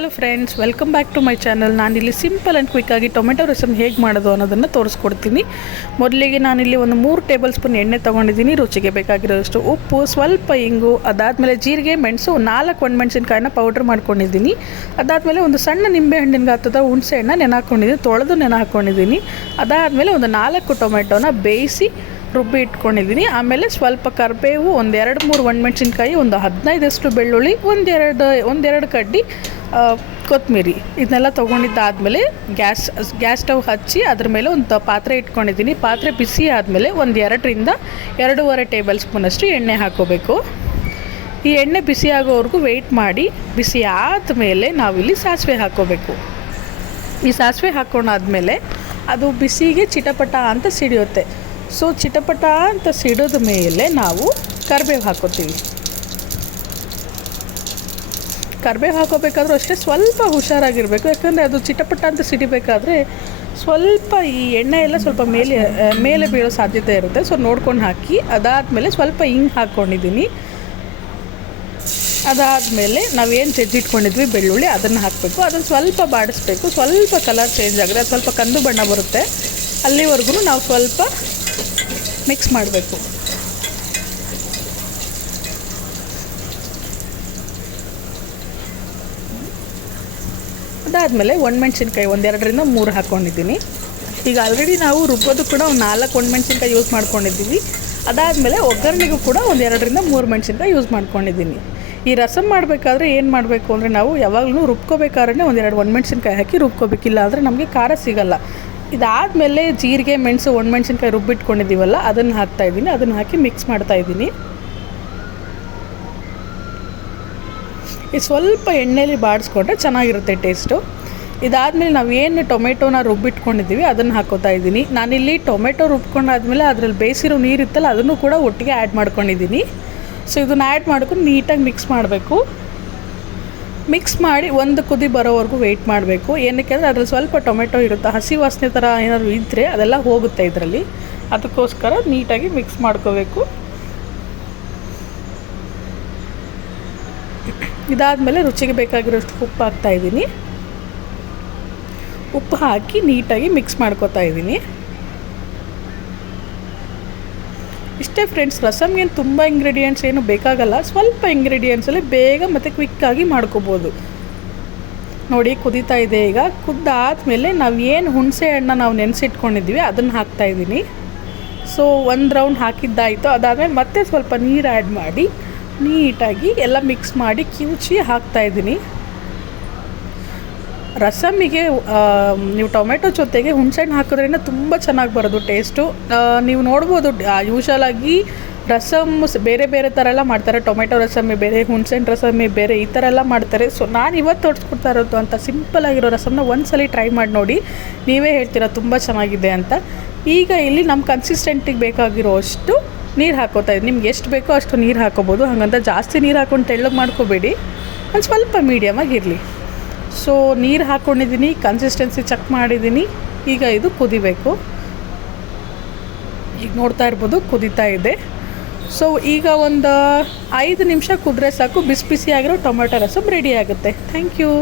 Hello friends, welcome back to my channel. ನಾನಿಲ್ಲಿ simple and ಕ್ವಿಕ್ಕಾಗಿ tomato rasam ಹೇಗೆ ಮಾಡೋದು ಅನ್ನೋದನ್ನು ತೋರಿಸ್ಕೊಡ್ತೀನಿ. ಮೊದಲಿಗೆ ನಾನಿಲ್ಲಿ ಒಂದು 3 ಟೇಬಲ್ ಸ್ಪೂನ್ ಎಣ್ಣೆ ತೊಗೊಂಡಿದ್ದೀನಿ. ರುಚಿಗೆ ಬೇಕಾಗಿರೋಷ್ಟು ಉಪ್ಪು, ಸ್ವಲ್ಪ ಇಂಗು, ಅದಾದಮೇಲೆ ಜೀರಿಗೆ, ಮೆಣಸು, 4 ಒಣಮೆಣಸಿನ್ಕಾಯಿನ ಪೌಡ್ರ್ ಮಾಡ್ಕೊಂಡಿದ್ದೀನಿ. ಅದಾದಮೇಲೆ ಒಂದು ಸಣ್ಣ ನಿಂಬೆ ಹಣ್ಣಿನ ಗಾತ್ರದ ಹುಣಸೆ ಹಣ್ಣು ನೆನೆಹಾಕ್ಕೊಂಡಿದ್ದೀನಿ, ತೊಳೆದು ನೆನೆಹಾಕ್ಕೊಂಡಿದ್ದೀನಿ. ಅದಾದಮೇಲೆ ಒಂದು 4 ಟೊಮೆಟೊನ ಬೇಯಿಸಿ ರುಬ್ಬಿ ಇಟ್ಕೊಂಡಿದ್ದೀನಿ. ಆಮೇಲೆ ಸ್ವಲ್ಪ ಕರಿಬೇವು, ಒಂದು 2-3 ಒಣಮೆಣಸಿನ್ಕಾಯಿ, ಒಂದು 15 ಬೆಳ್ಳುಳ್ಳಿ, ಒಂದೆರಡು ಕಡ್ಡಿ ಕೊತ್ತಂಬರಿ, ಇದನ್ನೆಲ್ಲ ತೊಗೊಂಡಿದ್ದಾದಮೇಲೆ ಗ್ಯಾಸ್ ಸ್ಟವ್ ಹಚ್ಚಿ ಅದ್ರ ಮೇಲೆ ಒಂದು ಪಾತ್ರೆ ಇಟ್ಕೊಂಡಿದ್ದೀನಿ. ಪಾತ್ರೆ ಬಿಸಿ ಆದಮೇಲೆ ಒಂದು 2-2.5 ಟೇಬಲ್ ಸ್ಪೂನಷ್ಟು ಎಣ್ಣೆ ಹಾಕೋಬೇಕು. ಈ ಎಣ್ಣೆ ಬಿಸಿ ಆಗೋವರೆಗೂ ವೆಯ್ಟ್ ಮಾಡಿ. ಬಿಸಿ ಆದಮೇಲೆ ನಾವಿಲ್ಲಿ ಸಾಸಿವೆ ಹಾಕ್ಕೋಬೇಕು. ಈ ಸಾಸಿವೆ ಹಾಕ್ಕೊಂಡಾದ್ಮೇಲೆ ಅದು ಬಿಸಿಗೆ ಚಿಟಪಟ ಅಂತ ಸಿಡಿಯುತ್ತೆ. ಸೊ ಚಿಟಪಟ ಅಂತ ಸಿಡಿದ ಮೇಲೆ ನಾವು ಕರಿಬೇವು ಹಾಕ್ಕೋತೀವಿ. ಕರಿಬೇವು ಹಾಕೋಬೇಕಾದ್ರೂ ಅಷ್ಟೇ ಸ್ವಲ್ಪ ಹುಷಾರಾಗಿರಬೇಕು, ಯಾಕಂದರೆ ಅದು ಚಿಟಪಟ ಅಂತ ಸಿಡಿಬೇಕಾದ್ರೆ ಸ್ವಲ್ಪ ಈ ಎಣ್ಣೆ ಎಲ್ಲ ಸ್ವಲ್ಪ ಮೇಲೆ ಬೀಳೋ ಸಾಧ್ಯತೆ ಇರುತ್ತೆ. ಸೊ ನೋಡ್ಕೊಂಡು ಹಾಕಿ. ಅದಾದಮೇಲೆ ಸ್ವಲ್ಪ ಹಿಂಗೆ ಹಾಕ್ಕೊಂಡಿದ್ದೀನಿ. ಅದಾದಮೇಲೆ ನಾವೇನು ಜಜ್ಜಿಟ್ಕೊಂಡಿದ್ವಿ ಬೆಳ್ಳುಳ್ಳಿ, ಅದನ್ನು ಹಾಕಬೇಕು. ಅದನ್ನು ಸ್ವಲ್ಪ ಬಾಡಿಸ್ಬೇಕು. ಸ್ವಲ್ಪ ಕಲರ್ ಚೇಂಜ್ ಆಗಿದೆ, ಅದು ಸ್ವಲ್ಪ ಕಂದು ಬಣ್ಣ ಬರುತ್ತೆ, ಅಲ್ಲಿವರೆಗೂ ನಾವು ಸ್ವಲ್ಪ ಮಿಕ್ಸ್ ಮಾಡಬೇಕು. ಅದಾದಮೇಲೆ ಒಣಮೆಣ್ಸಿನ್ಕಾಯಿ ಒಂದು 2-3 ಹಾಕ್ಕೊಂಡಿದ್ದೀನಿ. ಈಗ ಆಲ್ರೆಡಿ ನಾವು ರುಬ್ಬೋದು ಕೂಡ ಒಂದು 4 ಒಣಮೆಣ್ಸಿನ್ಕಾಯಿ ಯೂಸ್ ಮಾಡ್ಕೊಂಡಿದ್ದೀವಿ. ಅದಾದಮೇಲೆ ಒಗ್ಗರಣೆಗೂ ಕೂಡ ಒಂದು 2-3 ಮೆಣಸಿನ್ಕಾಯಿ ಯೂಸ್ ಮಾಡ್ಕೊಂಡಿದ್ದೀನಿ. ಈ ರಸಮ್ ಮಾಡಬೇಕಾದ್ರೆ ಏನು ಮಾಡಬೇಕು ಅಂದರೆ, ನಾವು ಯಾವಾಗಲೂ ರುಬ್ಕೋಬೇಕಾದ್ರೆ ಒಂದು 2 ಒಣಮೆಣ್ಸಿನ್ಕಾಯಿ ಹಾಕಿ ರುಬ್ಕೋಬೇಕಿಲ್ಲ ಅಂದರೆ ನಮಗೆ ಖಾರ ಸಿಗಲ್ಲ. ಇದಾದಮೇಲೆ ಜೀರಿಗೆ, ಮೆಣಸು, ಒಣಮೆಣ್ಸಿನ್ಕಾಯಿ ರುಬ್ಬಿಟ್ಕೊಂಡಿದ್ದೀವಲ್ಲ, ಅದನ್ನು ಹಾಕ್ತಾಯಿದ್ದೀನಿ. ಅದನ್ನು ಹಾಕಿ ಮಿಕ್ಸ್ ಮಾಡ್ತಾಯಿದ್ದೀನಿ. ಇದು ಸ್ವಲ್ಪ ಎಣ್ಣೆಲಿ ಬಾಡಿಸ್ಕೊಂಡ್ರೆ ಚೆನ್ನಾಗಿರುತ್ತೆ ಟೇಸ್ಟು. ಇದಾದಮೇಲೆ ನಾವೇನು ಟೊಮೆಟೊನ ರುಬ್ಬಿಟ್ಕೊಂಡಿದ್ದೀವಿ ಅದನ್ನು ಹಾಕೋತಾ ಇದ್ದೀನಿ. ನಾನಿಲ್ಲಿ ಟೊಮೆಟೊ ರುಬ್ಕೊಂಡಾದ್ಮೇಲೆ ಅದರಲ್ಲಿ ಬೇಯಿಸಿರೋ ನೀರಿತ್ತಲ್ಲ, ಅದನ್ನು ಕೂಡ ಒಟ್ಟಿಗೆ ಆ್ಯಡ್ ಮಾಡ್ಕೊಂಡಿದ್ದೀನಿ. ಸೊ ಇದನ್ನು ಆ್ಯಡ್ ಮಾಡ್ಕೊಂಡು ನೀಟಾಗಿ ಮಿಕ್ಸ್ ಮಾಡಬೇಕು. ಮಿಕ್ಸ್ ಮಾಡಿ ಒಂದು ಕುದಿ ಬರೋವರೆಗೂ ವೆಯ್ಟ್ ಮಾಡಬೇಕು. ಏನಕ್ಕೆ ಅಂದರೆ ಅದರಲ್ಲಿ ಸ್ವಲ್ಪ ಟೊಮೆಟೊ ಇರುತ್ತೆ, ಹಸಿ ವಾಸನೆ ಥರ ಏನಾದರೂ ಇದ್ದರೆ ಅದೆಲ್ಲ ಹೋಗುತ್ತೆ ಇದರಲ್ಲಿ. ಅದಕ್ಕೋಸ್ಕರ ನೀಟಾಗಿ ಮಿಕ್ಸ್ ಮಾಡ್ಕೋಬೇಕು. ಇದಾದಮೇಲೆ ರುಚಿಗೆ ಬೇಕಾಗಿರೋಷ್ಟು ಉಪ್ಪು ಹಾಕ್ತಾಯಿದ್ದೀನಿ. ಉಪ್ಪು ಹಾಕಿ ನೀಟಾಗಿ ಮಿಕ್ಸ್ ಮಾಡ್ಕೋತಾ ಇದ್ದೀನಿ. ಇಷ್ಟೇ ಫ್ರೆಂಡ್ಸ್, ರಸಮ್ಗೇನು ತುಂಬ ಇಂಗ್ರೀಡಿಯೆಂಟ್ಸ್ ಏನು ಬೇಕಾಗಲ್ಲ. ಸ್ವಲ್ಪ ಇಂಗ್ರೀಡಿಯೆಂಟ್ಸಲ್ಲಿ ಬೇಗ ಮತ್ತು ಕ್ವಿಕ್ಕಾಗಿ ಮಾಡ್ಕೋಬೋದು. ನೋಡಿ ಕುದೀತಾ ಇದೆ. ಈಗ ಕುದ್ದಾದಮೇಲೆ ನಾವು ಏನು ಹುಣಸೆ ಹಣ್ಣು ನಾವು ನೆನೆಸಿಟ್ಕೊಂಡಿದ್ವಿ ಅದನ್ನು ಹಾಕ್ತಾಯಿದ್ದೀನಿ. ಸೊ 1 ರೌಂಡ್ ಹಾಕಿದ್ದಾಯಿತು. ಅದಾದಮೇಲೆ ಮತ್ತೆ ಸ್ವಲ್ಪ ನೀರು ಆ್ಯಡ್ ಮಾಡಿ ನೀಟಾಗಿ ಎಲ್ಲ ಮಿಕ್ಸ್ ಮಾಡಿ ಕಿವುಚಿ ಹಾಕ್ತಾಯಿದ್ದೀನಿ. ರಸಮ್ಮಿಗೆ ನೀವು ಟೊಮೆಟೊ ಜೊತೆಗೆ ಹುಣಸೆಹಣ್ಣು ಹಾಕಿದ್ರಿಂದ ತುಂಬ ಚೆನ್ನಾಗಿ ಬರೋದು ಟೇಸ್ಟು. ನೀವು ನೋಡ್ಬೋದು, ಯೂಶಲಾಗಿ ರಸಮ್ ಬೇರೆ ಬೇರೆ ಥರ ಎಲ್ಲ ಮಾಡ್ತಾರೆ. ಟೊಮೆಟೊ ರಸಮ್ಮೆ ಬೇರೆ, ಹುಣಸೆಹಣ್ಣು ರಸಮ್ಮೆ ಬೇರೆ, ಈ ಥರ ಎಲ್ಲ ಮಾಡ್ತಾರೆ. ಸೊ ನಾನು ಇವತ್ತು ತೋರಿಸ್ಕೊಡ್ತಾ ಇರೋದು ಅಂತ ಸಿಂಪಲಾಗಿರೋ ರಸಮ್ನ ಒಂದ್ಸಲ ಟ್ರೈ ಮಾಡಿ ನೋಡಿ. ನೀವೇ ಹೇಳ್ತೀರಾ ತುಂಬ ಚೆನ್ನಾಗಿದೆ ಅಂತ. ಈಗ ಇಲ್ಲಿ ನಮ್ಮ ಕನ್ಸಿಸ್ಟೆಂಟಿಗೆ ಬೇಕಾಗಿರೋ ಅಷ್ಟು ನೀರು ಹಾಕೋತಾ ಇದ್ದೀನಿ. ನಿಮ್ಗೆ ಎಷ್ಟು ಬೇಕೋ ಅಷ್ಟು ನೀರು ಹಾಕೋಬೋದು. ಹಾಗಂತ ಜಾಸ್ತಿ ನೀರು ಹಾಕ್ಕೊಂಡು ತೆಳ್ಳಗೆ ಮಾಡ್ಕೋಬೇಡಿ, ಒಂದು ಸ್ವಲ್ಪ ಮೀಡಿಯಮಾಗಿರಲಿ. ಸೊ ನೀರು ಹಾಕ್ಕೊಂಡಿದ್ದೀನಿ, ಕನ್ಸಿಸ್ಟೆನ್ಸಿ ಚೆಕ್ ಮಾಡಿದ್ದೀನಿ. ಈಗ ಇದು ಕುದಿಬೇಕು. ಈಗ ನೋಡ್ತಾ ಇರ್ಬೋದು ಕುದೀತಾ ಇದೆ. ಸೊ ಈಗ ಒಂದು 5 ನಿಮಿಷ ಕುದ್ರೆ ಸಾಕು, ಬಿಸಿ ಬಿಸಿಯಾಗಿರೋ ಟೊಮೆಟೊ ರಸಮ್ ರೆಡಿ ಆಗುತ್ತೆ. Thank you.